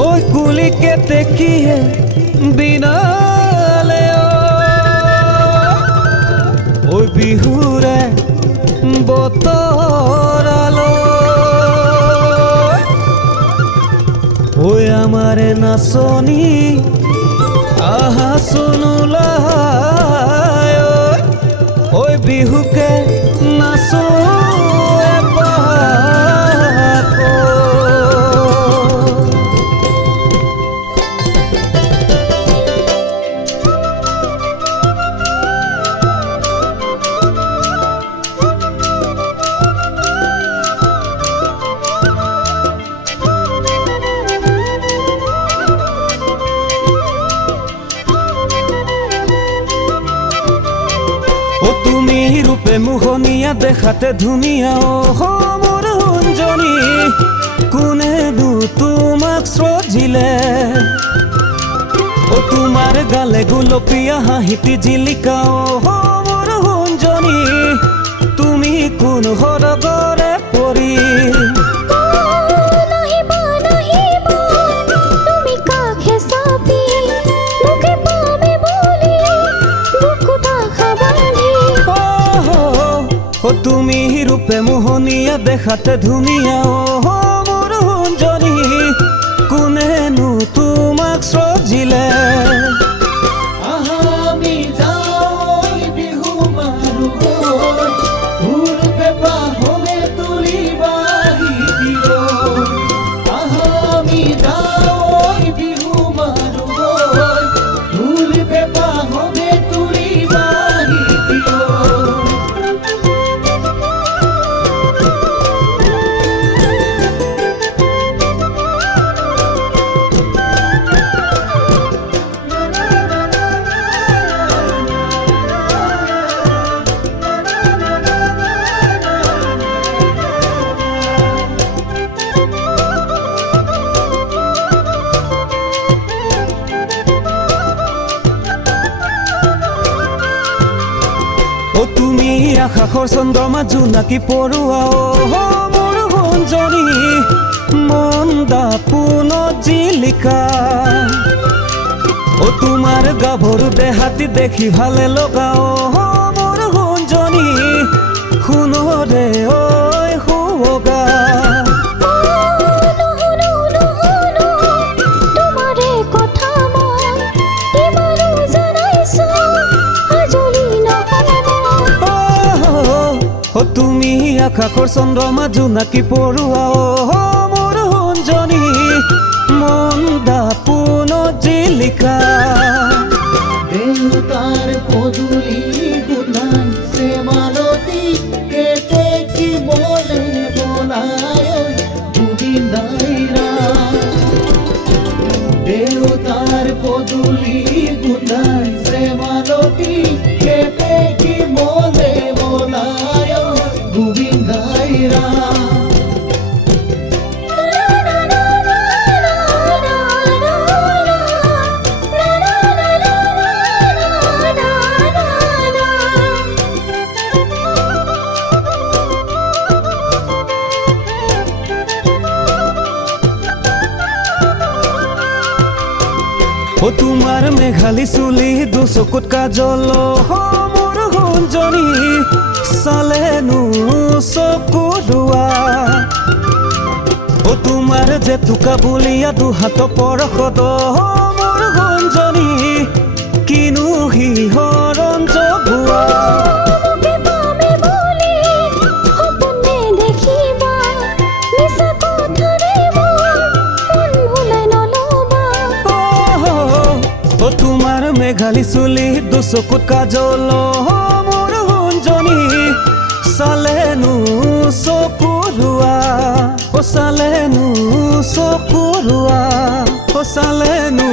ওই কুলিকে দেখিয়ে দিনালে ওই বিহুরে বতরালো ওই আমারে নাচনি আহা শুনুলা ওই বিহুকে নাচো তুমি রূপে মোহনিয়া দেখাতে ধুনিয়া ও মোর অঞ্জনী কোনে দু তোমাক শ্রজিলে ও তোমার গালে গুলপিয়া হাহিতি জিলিকা ও মোর অঞ্জনী তুমি কোন হরগরে পরি তুমি রূপে মোহনিয়া দেখাতে ধুনিয়া ও মোর অঞ্জনী কোনেনো তোমাক শ্রজিলে আমি যাই বিহু মারু পূর্বে পাহমে তুলি বাহি দিও আমি যাই বিহু মারু পূর্বে পাহমে তুলি বাহি দিও ও তুমি আকাশৰ চন্দ্ৰমা জোনাকী পৰুৱা ও মোৰ অঞ্জনী মন্দা পুনত জিলিকা ও তোমাৰ গাভৰু দেহাতি দেখি ভালে লগা ও মোৰ অঞ্জনী শুনৰে ঐ শুৱগা তুমি আকাশৰ চন্দ্ৰমা জোনাকী পৰুৱা ও মোৰ অঞ্জনী মন্দা পুনত জিলিকা দেউতার পদুলি গুনাইছে মালতী কেটে কি বলে বলায় গোবিন্দাইরা দেউতার পদুলি গুনাইছে মালতী কেটে কি বলে বলায় গোবিন্দাইরা ও তোমাৰ মেঘালী চুলি দুচকুত কাজল মোৰ অঞ্জনী চালেনো চকুৰুৱা ও তোমাৰ জেতুকা বুলিয়া দুহাত পৰশত মোৰ অঞ্জনী কিনো সিহৰণ জগোৱা তোমাৰ মেঘালী চুলি দুচকুত কাজল মোৰ অঞ্জনী চালেনো চকুৰুৱা ও চালেনো চকুৰুৱা ও চালেনো